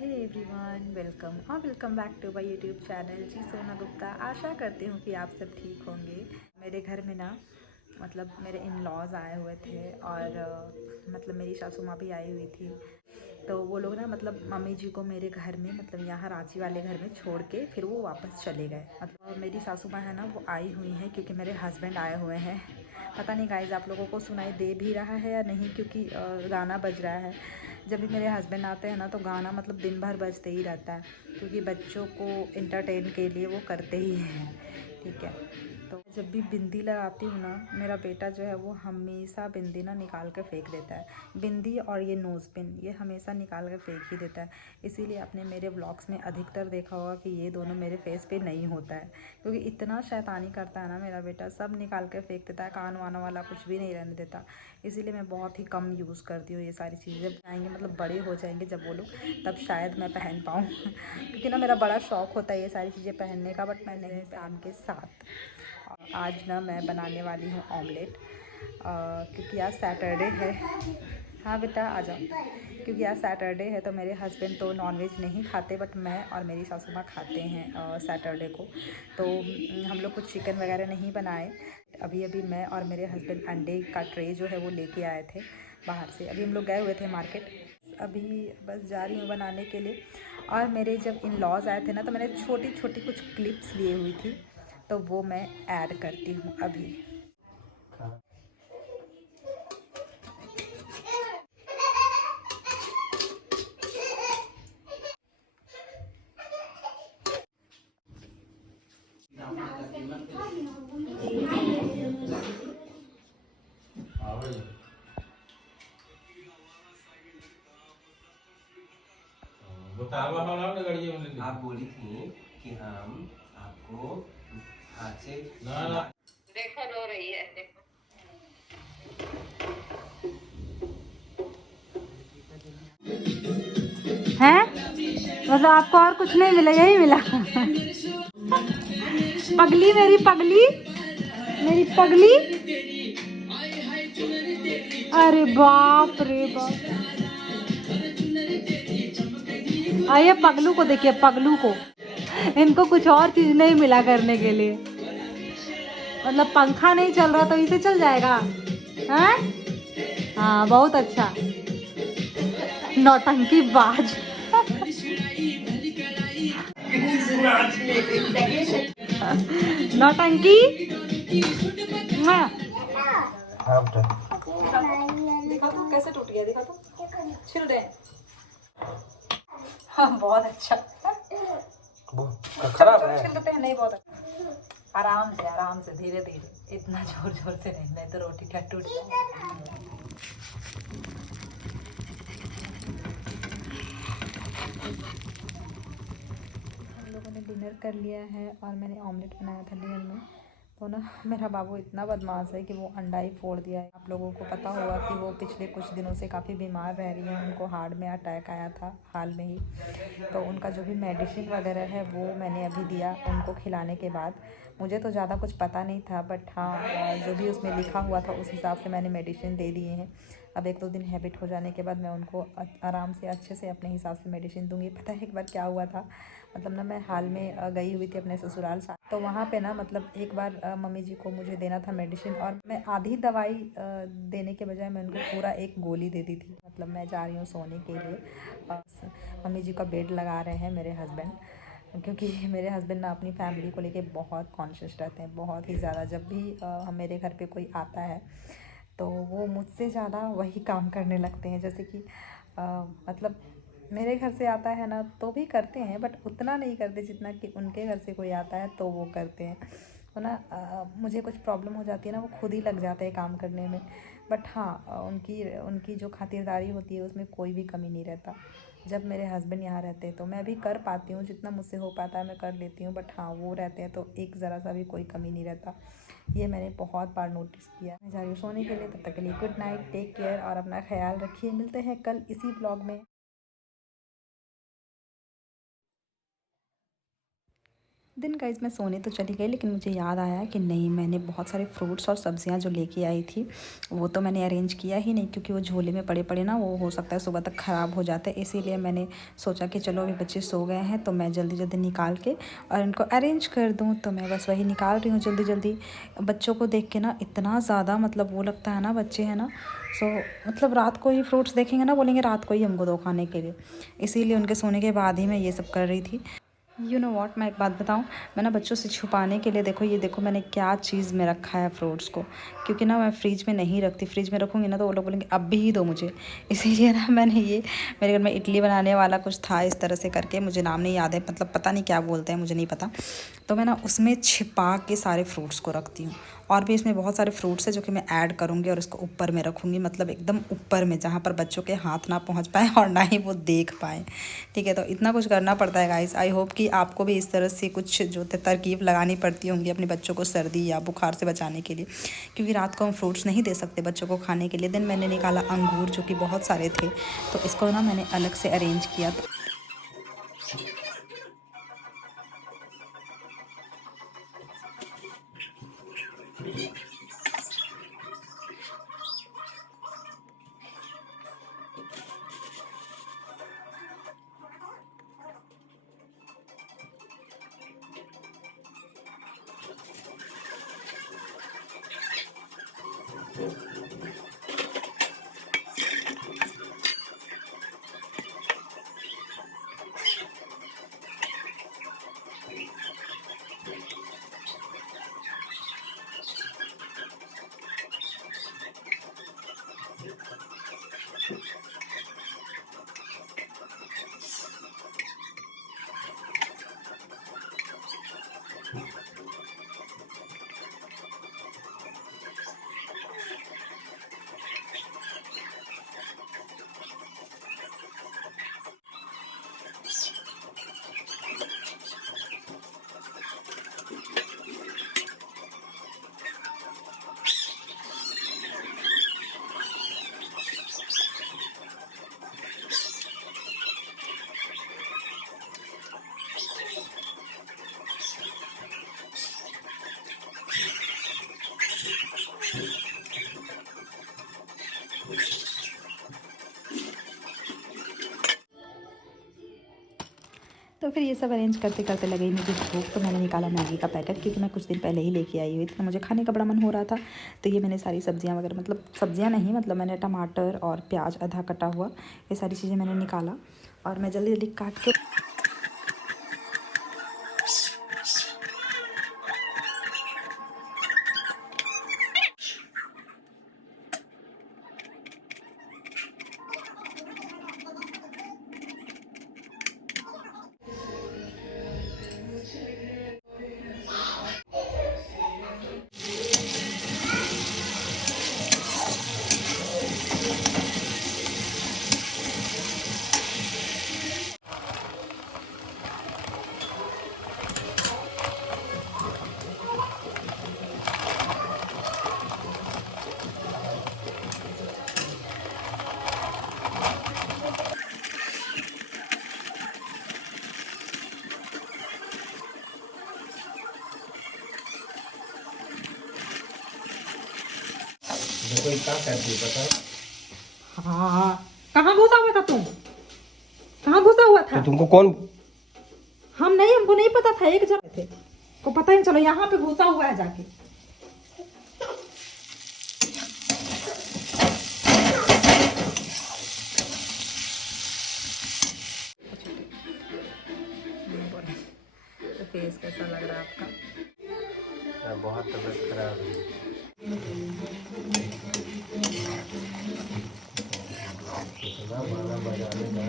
Hey everyone, welcome back to my YouTube channel G Sona Gupta. आशा करती हूँ कि आप सब ठीक होंगे। मेरे घर में ना मतलब मेरे इन लॉज आए हुए थे और मतलब मेरी सासू माँ भी आई हुई थी। तो वो लोग ना मतलब मम्मी जी को मेरे घर में मतलब यहाँ रांची वाले घर में छोड़ के फिर वो वापस चले गए। मतलब मेरी सासू माँ है ना वो आई हुई हैं क्योंकि मेरे हस्बैंड आए हुए हैं। पता नहीं गाइज आप लोगों को सुनाई दे भी रहा है या नहीं, क्योंकि गाना बज रहा है। जब भी मेरे हस्बैंड आते हैं ना तो गाना मतलब दिन भर बजते ही रहता है, क्योंकि बच्चों को एंटरटेन के लिए वो करते ही हैं। ठीक है, तो जब भी बिंदी लगाती हूँ ना, मेरा बेटा जो है वो हमेशा बिंदी ना निकाल कर फेंक देता है। बिंदी और ये नोज़ पिन ये हमेशा निकाल कर फेंक ही देता है। इसीलिए आपने मेरे व्लॉग्स में अधिकतर देखा होगा कि ये दोनों मेरे फेस पे नहीं होता है, क्योंकि इतना शैतानी करता है ना मेरा बेटा, सब निकाल कर फेंक देता है, कान वाना वाला कुछ भी नहीं रहने देता। इसीलिए मैं बहुत ही कम यूज़ करती हूँ ये सारी चीज़ें। जब आएंगे मतलब बड़े हो जाएंगे जब वो लोग, तब शायद मैं पहन पाऊँ क्योंकि ना मेरा बड़ा शौक़ होता है ये सारी चीज़ें पहनने का, बट मैं नहीं काम के साथ। आज ना मैं बनाने वाली हूँ ऑमलेट, क्योंकि आज सैटरडे है। हाँ बेटा आ जाओ। क्योंकि आज सैटरडे है तो मेरे हस्बैंड तो नॉनवेज नहीं खाते, बट मैं और मेरी सासू माँ खाते हैं सैटरडे को। तो हम लोग कुछ चिकन वगैरह नहीं बनाए। अभी अभी मैं और मेरे हस्बैंड अंडे का ट्रे जो है वो लेके आए थे बाहर से। अभी हम लोग गए हुए थे मार्केट, अभी बस जा रही हूँ बनाने के लिए। और मेरे जब इन लॉज आए थे ना तो मैंने छोटी छोटी कुछ क्लिप्स लिए हुई थी, तो वो मैं ऐड करती हूँ अभी। आप बोली थी कि हम आपको हाथ से ना देखो रो रही है, देखो। हैं मतलब आपको और कुछ नहीं मिला, यही मिला पगली मेरी पगली, मेरी पगली। अरे बाप रे बाप, आइए पगलू को देखिए, पगलू को। इनको कुछ और चीज नहीं मिला करने के लिए, मतलब पंखा नहीं चल रहा तो इसे चल जाएगा। हैं? हाँ बहुत अच्छा, नौटंकी बाज नौटंकी। मुआ। दिखा तो कैसे टूट गया, दिखा तो, छिल दे। हाँ बहुत अच्छा, खराब है। छिल देते हैं, नहीं बहुत अच्छा। आराम से धीरे धीरे, इतना जोर जोर से नहीं तो रोटी क्या टूट। हम लोगों ने डिनर कर लिया है और मैंने ऑमलेट बनाया था डिनर में। तो ना मेरा बाबू इतना बदमाश है कि वो अंडा ही फोड़ दिया है। आप लोगों को पता होगा कि वो पिछले कुछ दिनों से काफ़ी बीमार रह रही है, उनको हार्ट में अटैक आया था हाल में ही। तो उनका जो भी मेडिसिन वगैरह है वो मैंने अभी दिया उनको खिलाने के बाद। मुझे तो ज़्यादा कुछ पता नहीं था, बट हाँ जो भी उसमें लिखा हुआ था उस हिसाब से मैंने मेडिसिन दे दिए हैं। अब 1-2 दिन हैबिट हो जाने के बाद मैं उनको आराम से अच्छे से अपने हिसाब से मेडिसिन दूंगी। पता है एक बार क्या हुआ था, मतलब ना मैं हाल में गई हुई थी अपने ससुराल साथ, तो वहाँ पे ना मतलब एक बार मम्मी जी को मुझे देना था मेडिसिन, और मैं आधी दवाई देने के बजाय मैं उनको पूरा एक गोली दे दी थी। मतलब मैं जा रही हूँ सोने के लिए, मम्मी जी का बेड लगा रहे हैं मेरे हस्बैंड, क्योंकि मेरे हस्बैंड ना अपनी फैमिली को लेके बहुत कॉन्शियस रहते हैं, बहुत ही ज़्यादा। जब भी हम मेरे घर पे कोई आता है तो वो मुझसे ज़्यादा वही काम करने लगते हैं। जैसे कि मतलब मेरे घर से आता है ना तो भी करते हैं, बट उतना नहीं करते जितना कि उनके घर से कोई आता है तो वो करते हैं। तो ना मुझे कुछ प्रॉब्लम हो जाती है ना, वो खुद ही लग जाते हैं काम करने में। बट हाँ उनकी उनकी जो खातिरदारी होती है उसमें कोई भी कमी नहीं रहता। जब मेरे हस्बैंड यहाँ रहते हैं तो मैं भी कर पाती हूँ, जितना मुझसे हो पाता है मैं कर लेती हूँ, बट हाँ वो रहते हैं तो एक ज़रा सा भी कोई कमी नहीं रहता। ये मैंने बहुत बार नोटिस किया। मैं जा रही हूँ सोने के लिए, तब तक के लिए गुड नाइट, टेक केयर और अपना ख्याल रखिए। मिलते हैं कल इसी ब्लॉग में। दिन गाइस मैं सोने तो चली गई, लेकिन मुझे याद आया कि नहीं, मैंने बहुत सारे फ्रूट्स और सब्जियां जो लेके आई थी वो तो मैंने अरेंज किया ही नहीं, क्योंकि वो झोले में पड़े पड़े ना वो हो सकता है सुबह तक ख़राब हो जाता है। इसीलिए मैंने सोचा कि चलो अभी बच्चे सो गए हैं तो मैं जल्दी जल्दी निकाल के और इनको अरेंज कर दूँ। तो मैं बस वही निकाल रही हूँ जल्दी जल्दी। बच्चों को देख के ना इतना ज़्यादा मतलब वो लगता है ना, बच्चे हैं ना, सो मतलब रात को ही फ्रूट्स देखेंगे ना बोलेंगे रात को ही हमको दो खाने के लिए। इसीलिए उनके सोने के बाद ही मैं ये सब कर रही थी। यू नो वॉट, मैं एक बात बताऊँ, मैं ना बच्चों से छुपाने के लिए देखो, ये देखो मैंने क्या चीज़ में रखा है फ्रूट्स को, क्योंकि ना मैं फ्रिज में नहीं रखती। फ्रिज में रखूँगी ना तो वो लोग बोलेंगे अब भी ही दो मुझे। इसीलिए ना मैंने ये, मेरे घर में इडली बनाने वाला कुछ था इस तरह से करके, मुझे नाम नहीं याद है, मतलब पता नहीं क्या बोलते हैं, मुझे नहीं पता। तो मैं ना उसमें छिपा के सारे फ्रूट्स को रखती हूँ। और भी इसमें बहुत सारे फ्रूट्स हैं जो कि मैं ऐड करूँगी और इसको ऊपर में रखूँगी, मतलब एकदम ऊपर में, जहाँ पर बच्चों के हाथ ना पहुँच पाए और ना ही वो देख पाए। ठीक है, तो इतना कुछ करना पड़ता है गाइस। आई होप कि आपको भी इस तरह से कुछ जो तरकीब लगानी पड़ती होंगी अपने बच्चों को सर्दी या बुखार से बचाने के लिए, क्योंकि रात को हम फ्रूट्स नहीं दे सकते बच्चों को खाने के लिए। दिन मैंने निकाला अंगूर जो कि बहुत सारे थे, तो इसको ना मैंने अलग से अरेंज किया। तो फिर ये सब अरेंज करते करते लगे ही मुझे भूख, तो मैंने निकाला मैगी का पैकेट, क्योंकि मैं कुछ दिन पहले ही लेके आई हुई थी, तो मुझे खाने का बड़ा मन हो रहा था। तो ये मैंने सारी सब्जियां वगैरह, मतलब सब्जियां नहीं, मतलब मैंने टमाटर और प्याज आधा कटा हुआ, ये सारी चीज़ें मैंने निकाला और मैं जल्दी जल्दी काट के देखो ये क्या करती है पता? हाँ, कहाँ घुसा हुआ था तुम? कहाँ घुसा हुआ था? तो तुमको कौन? हम नहीं, हमको नहीं पता था, एक जगह थे को पता ही, चलो यहाँ पे घुसा हुआ है जाके। तो फेस कैसा लग रहा है आपका? बहुत तबीयत खराब है। इतना गाना बजाने का